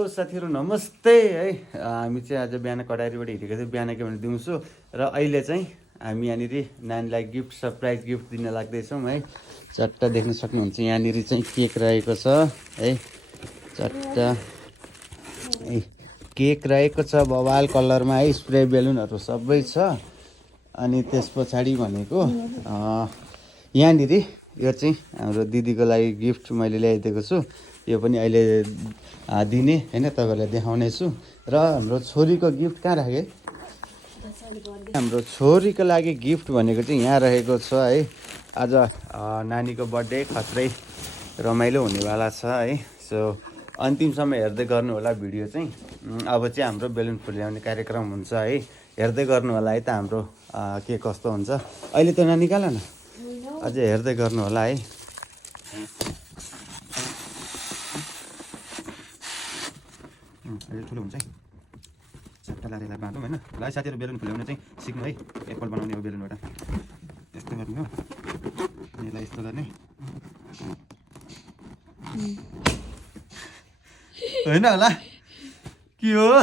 Hello साथीहरू नमस्ते है। हामी चाहिँ आज बिहान कटारीबाट हिँडेको थियो बिहानकै भने दिउँसो र अहिले चाहिँ हामी यहाँनिर नानीलाई गिफ्ट सरप्राइज गिफ्ट दिन लाग्दैछौँ है। चट्टा देख्न सक्नुहुन्छ यहाँनिर चाहिँ केक रहेको छ है। चट्टा केक रहेको छ बवाल कलरमा है। स्प्रे बेलुनहरू सबै छ। अनि त्यस पछाडि भनेको यहाँनिर यो चाहिँ हाम्रो दिदीको लागि गिफ्ट मैले ल्याइदिएको छु। यो पनि अहिले दिने हैन, तपाईहरुलाई देखाउने छु। र हाम्रो छोरीको गिफ्ट कहाँ राखे? हाम्रो छोरीको लागि गिफ्ट भनेको चाहिँ यहाँ रहेको छ है। आज नानीको बर्थडे खत्रै रमाइलो हुनेवाला छ है। सो अन्तिमसम्म हेर्दै गर्नु होला भिडियो चाहिँ। अब चाहिँ हाम्रो बेलुन फुल्याउने कार्यक्रम हुन्छ है। हेर्दै गर्नु होला है त हाम्रो के कस्तो हुन्छ। अहिले त ननिकाल न, अझै हेर्दै गर्नु होला है। अहिले ठुलो हुन्छ है। चट्टा लारेलाई बाँधौँ होइन। ल साथीहरू बेलुन फुल्याउन चाहिँ सिक्नु है। एप्पल बनाउने हो बेलुनबाट। यस्तो गर्ने हो, यसलाई यस्तो गर्ने होइन होला के हो?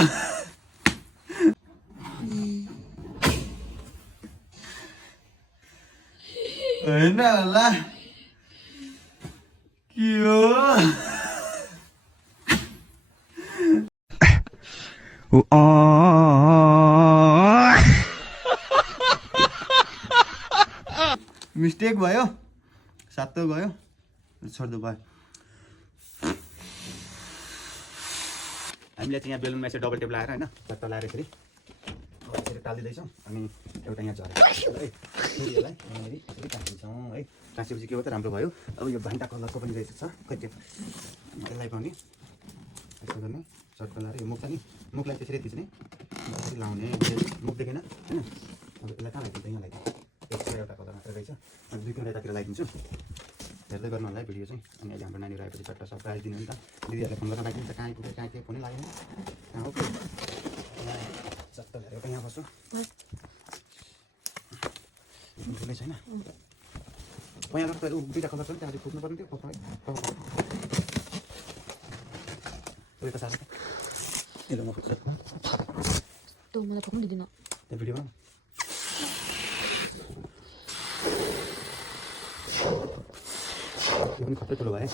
होइन होला के हो? मिस्टेक भयो, सातो गयो, छोड्दो भयो। हामीले चाहिँ यहाँ बेलुनमा यसरी डबल टेप लगाएर होइन चट्टा लगाएर यसरी यसरी टालिदिँदैछौँ। अनि एउटा यहाँ झरेको है, फेरि यसलाई यहाँनिर यसरी टाँसिदिन्छौँ है। टाँसेपछि के हो त राम्रो भयो। अब यो भान्टा कलरको पनि रहेछ खै टेप, यसलाई पनि यस्तो गर्ने चट्टा लगाएर। यो मुख छ नि, मुखलाई त्यसरी थिच्ने, यसरी लाउने, मुख देखेन होइन। अब यसलाई कहाँ लगाइदिन्छ? यहाँ लगाइदिन्छ। एउटा कलर मात्रै रहेछ। अनि दुई तिनवटा यतातिर लगाइदिन्छु। हेर्दै गर्नु होला है भिडियो चाहिँ। अनि अहिले हाम्रो नानीहरू आएपछि चट्टा सरप्राइज दिनु नि त। दिदीहरूलाई फोन गर्न राखिदिन्छ कहाँ आइपुग्यो कहाँ के फोनै लागेन। कहाँ हो चट्टा ल्याएर एउटा यहाँ बस्छु, ठुलै छैन। यहाँ त दुईवटा कलर छ नि, त्यहाँ फुट्नु पर्ने थियो। उयो त साथी यसले म फुट्छ त मलाई फुक्नु दिदिन त्यो भिडियो बनाऊ। यो पनि खत्रै ठुलो भयो।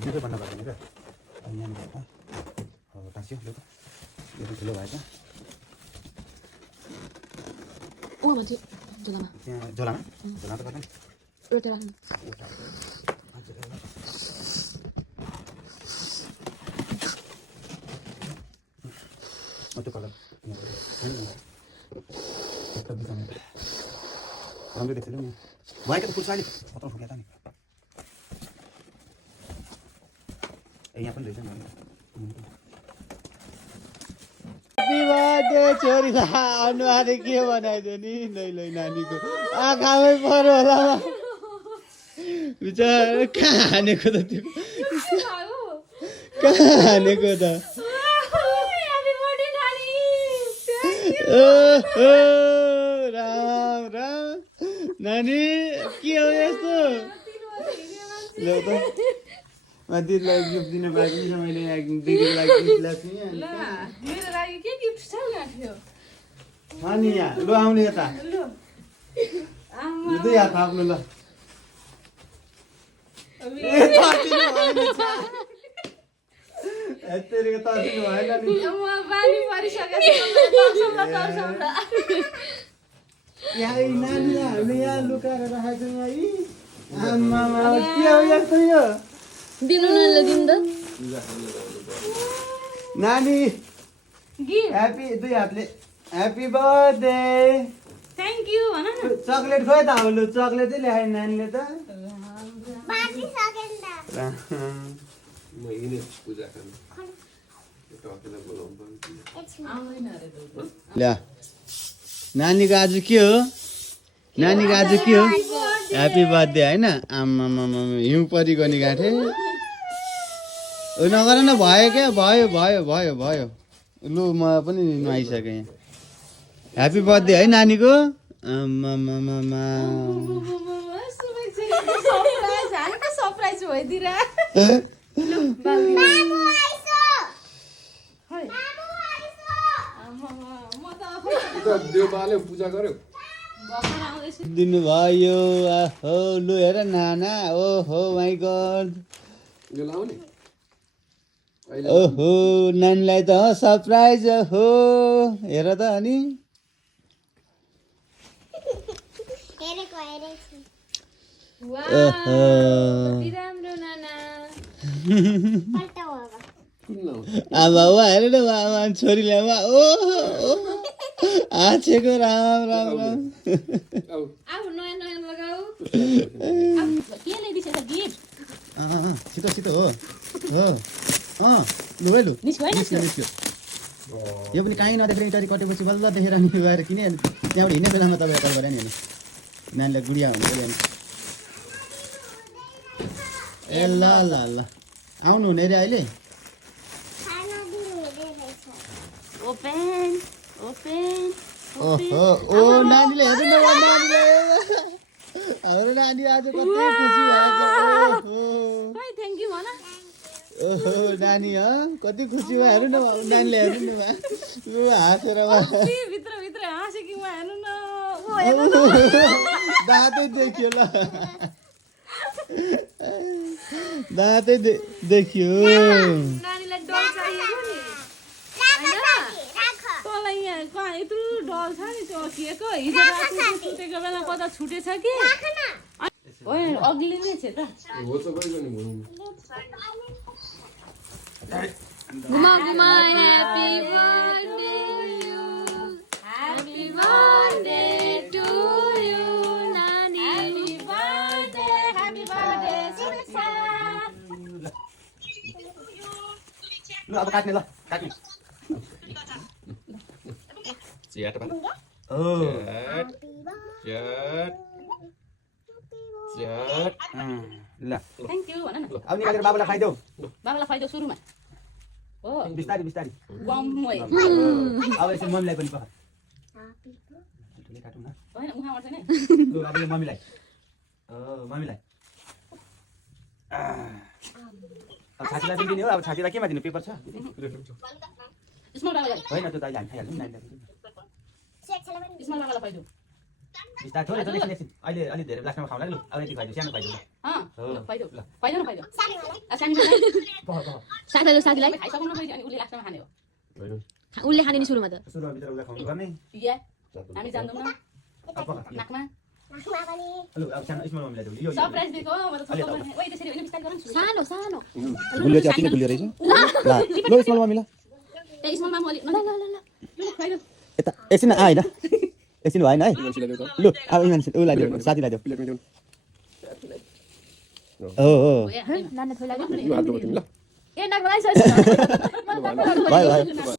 यसको भन्नु पर्दैन क्या। अनि यहाँनिर अब टाँस्यो यो पनि ठुलो भएछ। त्यहाँ झोलामा झोला त गर्दैन एउटा राख्नु। त्यो कलर राम्रो देख्छ नि भएको त फुट्छ अहिले कत्रो फुक्या त नि। यहाँ पनि रहेछ नि। ह्याप्पी बर्थडे छोरीलाई अनुहार के बनाइदियो नि। लै नानीको आँखामै पऱ्यो होला बिचारा। कहाँ हानेको त त्यो, कहाँ हानेको त? राम राम नानी के हो यस्तो? ल्याउ त दिदीलाई गिफ्ट दिन पाएको नि मैले। दिदीको लागि गिफ्ट ल्याएको थिएँ। अनि यहाँ लु आउने यता दुई हात थाप्नु ल। यत्तिको तर्सिनु भएन नि। यहाँ नानीलाई हामीले यहाँ लुकाएर राखेको छौँ यहाँ। आमामा के हो यस्तो? यो दिनु न ल दिनु त नानी ह्याप्पी दुई हातले ह्याप्पी बर्थडे थ्याङ्क यू भन न। चक्लेट खोइ त लु चक्लेट चाहिँ ल्याए नानीले त। ल्या नानीको आज के हो? नानीको आज के हो? ह्याप्पी बर्थडे होइन। आमामा हिउँ परिगयो नि गाँठे। नगर न, भयो क्या, भयो भयो भयो भयो। लु म पनि नुहाइसकेँ। ह्याप्पी बर्थडे है नानीको। आमामा भइदिएर देवबाले पूजा गर्यो दिनुभयो आहो लु हेर नाना ओहो माई गड यो लाउने ओहो नानीलाई त सरप्राइज हो हेर त अनि राम्रो नाना आमा वा हेर न आमा छोरीले आमा ओहो आछेको राम राम राम अब नयाँ नयाँ लगाऊ के ल्याइदिन्छ त गिफ्ट छिटो छिटो हो लु है लु निस्क्यो है निस्क्यो निस्क्यो यो पनि काहीँ नदेखेर इटारी कटेपछि बल्ल देखेर नि गएर किने त्यहाँबाट हिँड्ने बेलामा तपाईँ यता गरे नि हेर्नु नानीलाई गुडिया हुन्छ बिहान ए ल ल ल आउनु हुने अरे अहिले ओपन ओपन ओहो ओ नानीले हेर्नु न ओ नानीले हाम्रो नानी आज कति खुसी भएको ओहो खै थ्याङ्क यू भन ओहो नानी कति खुसी भयो हेर्नु न नानीले हेर्नु न लु हाँसेर भित्र भित्र हाँसे कि हेर्नु न दाँतै देखियो ल दाँतै देखियो नानीलाई डल चाहिएको नि तँलाई यहाँ कहाँ यत्रो डल छ नि त्यो के हिजो राति सुतेको बेला कता छुटेछ कि होइन अग्ली नै छ त हो त गइगयो नि भनौँ घुमा घुमा happy birthday happy birthday to you नानी ह्यापी बर्थडे सुरेशा ल अब काट्ने ल काट्ने च्याट बा ओ च्याट च्याट ल थ्याङ्क यू भन न अब निकालेर बाबालाई खाइदेऊ बाबालाई फाइदा सुरुमा हो बिस्तारी बिस्तारी गम्मै अब यसो मम्मीलाई पनि पख ठुलै काटौँ न होइन उहाँ आउँछ नि लु अब यो मम्मीलाई मम्मीलाई अब छातीलाई पनि दिने हो अब छातीलाई केमा दिनु पेपर छ स्मल बाबालाई होइन त्यो त अहिले हामी खाइहाल्छौँ नानीलाई स्मल बाबालाई फाइदा बिस्तारै थोरै थोरै एकछिन अहिले अलिक धेरै लास्टमा खाउँला नि लु अब यति खाइदिउँ सानो खाइदिउँ फाइदा फाइदा न फाइदा सानो पख पख साथीलाई खाइसक्नु पऱ्यो अनि उसले लास्टमा खाने हो उसले खाने नि सुरुमा त सुरुमा भित्र उसलाई खुवाउनु पर्ने या हामी जान्दैनौँ न अब पख नाकमा लु अब सानो स्मल मम्मीलाई देऊ यो सरप्राइज दिएको हो मतलब ओइ त्यसरी होइन बिस्तारै गर्नु सानो सानो गुलियो चाहिँ अति नै गुलियो रहेछ ल स्मल मम्मीलाई ए स्मल मामा अलि ल फाइदा यता एकछिन होइन एकछिन भएन है लु अब मान्छे उसलाई देऊ साथीलाई देऊ हो नाना थोइ लाग्यो यो हात दबाउँछु नि ल ए नाक लगाइसक्यो भयो भयो